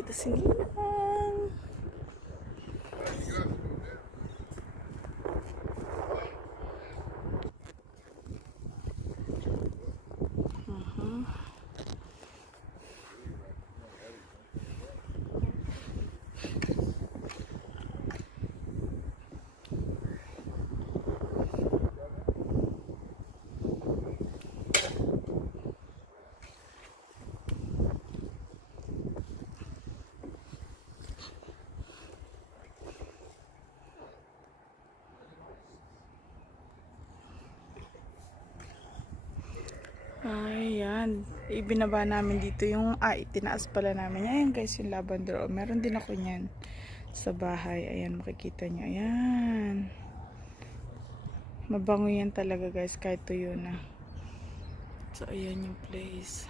dito si Ninang. Ayan, ibinaba namin dito yung, itinaas pala namin. Ayan guys, yung lavender. Meron din ako niyan sa bahay. Ayan, makikita nyo. Ayan. Mabango yan talaga guys, kahit tuyo na. So, ayan yung place.